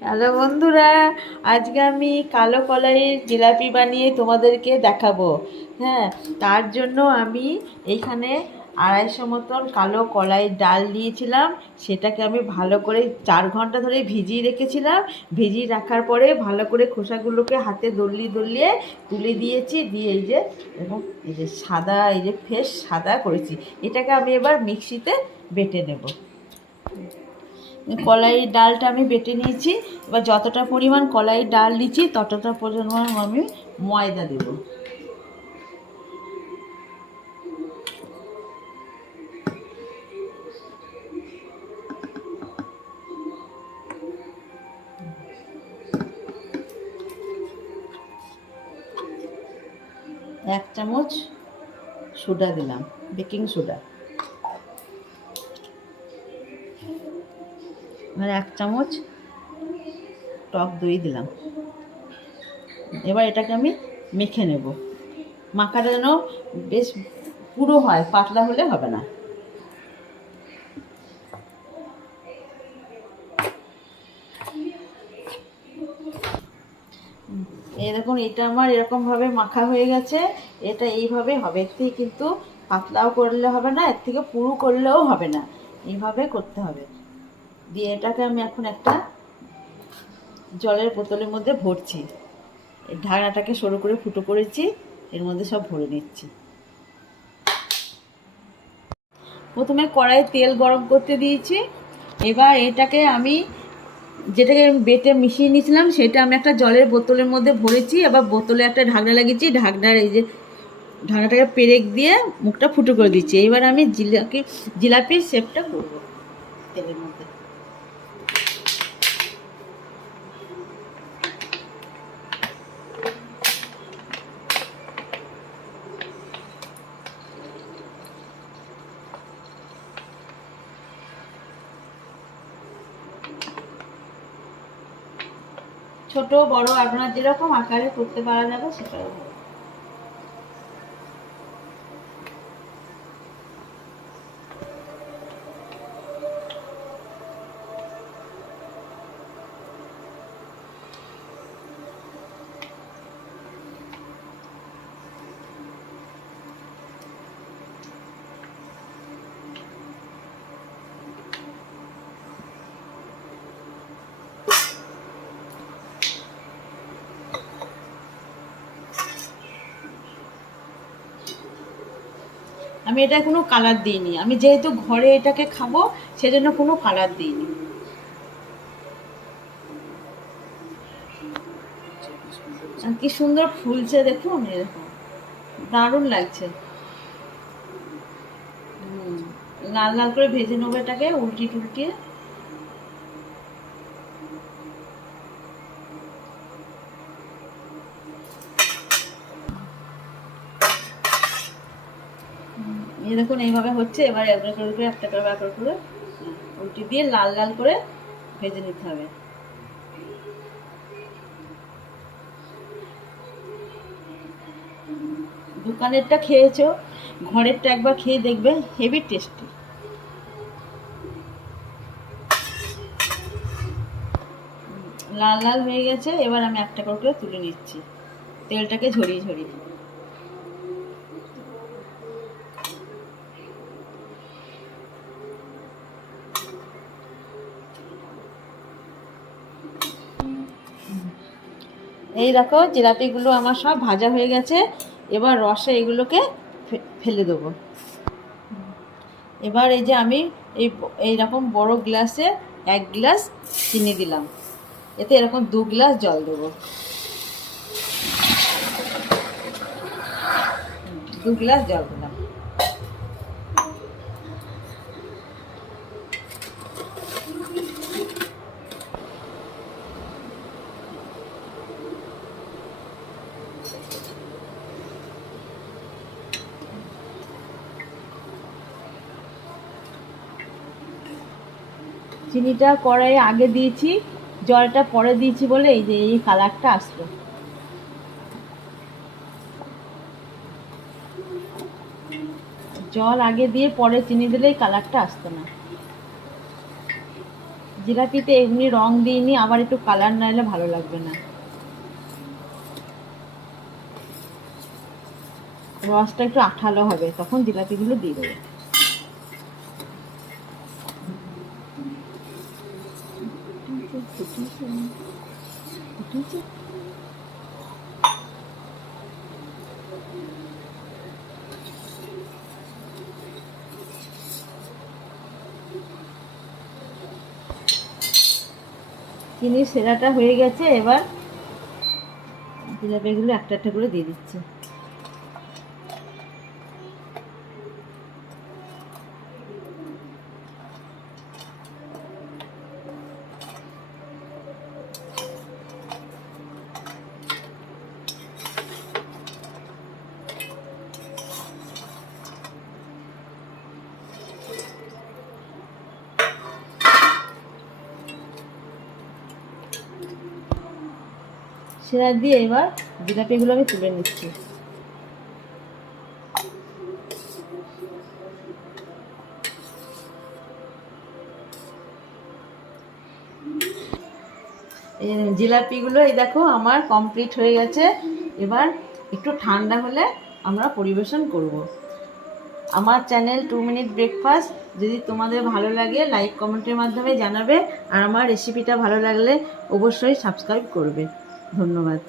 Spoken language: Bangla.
হ্যালো বন্ধুরা, আজকে আমি কালো কলাইয়ের জিলাপি বানিয়ে তোমাদেরকে দেখাবো। হ্যাঁ তার জন্য আমি এইখানে আড়াইশো মতন কালো কলাইয়ের ডাল দিয়েছিলাম। সেটাকে আমি ভালো করে চার ঘণ্টা ধরে ভিজিয়ে রেখেছিলাম। ভিজিয়ে রাখার পরে ভালো করে খোসাগুলোকে হাতে দলিয়ে দলিয়ে তুলে দিয়েছি। দিয়ে এই যে, এবং এই যে সাদা, এই যে ফেস সাদা করেছি। এটাকে আমি এবার মিক্সিতে বেটে নেব। কলাই ডালটা আমি বেটে নিয়েছি। এবার যতটা পরিমাণ কলাই ডাল দিচ্ছি ততটা পরিমাণ আমি ময়দা দেব। এক চামচ সোডা দিলাম, বেকিং সোডা। আর এক চামচ টক দই দিলাম। এবার এটাকে আমি মেখে নেব। মাখাটা যেন বেশ পুরো হয়, পাতলা হলে হবে না। দেখুন, এটা আমার এরকমভাবে মাখা হয়ে গেছে। এটা এইভাবে হবে। থেকে কিন্তু পাতলাও করলে হবে না, এর থেকে পুরু করলেও হবে না। এইভাবে করতে হবে। দিয়ে এটাকে আমি এখন একটা জলের বোতলের মধ্যে ভরছি। ঢাকনাটাকে সরু করে ফুটো করেছি, এর মধ্যে সব ভরে নিচ্ছি। প্রথমে কড়াই তেল গরম করতে দিয়েছি। এবার এটাকে আমি যেটাকে বেটে মিশিয়ে নিয়েছিলাম, সেটা আমি একটা জলের বোতলের মধ্যে ভরেছি। এবার বোতলে একটা ঢাকনা লাগিয়েছি, ঢাকনার এই যে ঢাকনাটাকে পেরেক দিয়ে মুখটা ফুটো করে দিচ্ছি। এবার আমি জিলাপি জিলাপির শেপটা করব তেলের মধ্যে। ছোট বড় আপনার যেরকম আকারে করতে পারা যাবে সেটা আমি এটা কোনো কালার দিইনি। আমি যেহেতু ঘরে এটাকে খাব, সেজন্য কোনো কালার দিইনি। কি সুন্দর ফুলছে দেখুন দারুণ লাগছে। লাল লাল করে ভেজে নেব এটাকে উল্টি টুলটিয়ে। এই দেখুন, এইভাবে হচ্ছে, এবার একটা করে করে একটা করে একটা করে উল্টি দিয়ে লাল লাল করে ভেজে নিতে হবে। দোকানেরটা খেয়েছো, ঘরেরটা একবার খেয়ে দেখবে, হেভি টেস্টি। লাল লাল হয়ে গেছে, এবার আমি একটা করে তুলে নিচ্ছি। তেলটাকে ঝরিয়ে ঝরিয়ে এই দেখো জিলাপিগুলো আমার সব ভাজা হয়ে গেছে। এবার রসে এগুলোকে ফেলে দেবো। এবার এই যে আমি এই এইরকম বড় গ্লাসে এক গ্লাস চিনি দিলাম। এতে এরকম দু গ্লাস জল দেবো। দু গ্লাস জল দিলাম। চিনিটা কড়াইয়ে আগে দিয়েছি, জলটা পরে দিয়েছি বলে এই যে এই কালারটা আসলো। জল আগে দিয়ে পরে চিনি দিলেই কালারটা আসতো না। জিলাপিতে এমনি রং দিইনি, আবার একটু কালার না এলে ভালো লাগবে না। রসটা একটু আঠালো হবে, তখন জিলাপিগুলো দিয়ে দেবো। চিনির সেরাটা হয়ে গেছে এবার জিলাপিগুলো একটা একটা করে দিয়ে দিচ্ছে। সেরা দিয়ে এবার জিলাপিগুলো আমি তুলে নিচ্ছি। জিলাপিগুলো, এই দেখো, আমার কমপ্লিট হয়ে গেছে। এবার একটু ঠান্ডা হলে আমরা পরিবেশন করব। আমার চ্যানেল টু মিনিট ব্রেকফাস্ট যদি তোমাদের ভালো লাগে লাইক কমেন্টের মাধ্যমে জানাবে। আর আমার রেসিপিটা ভালো লাগলে অবশ্যই সাবস্ক্রাইব করবে। ধন্যবাদ।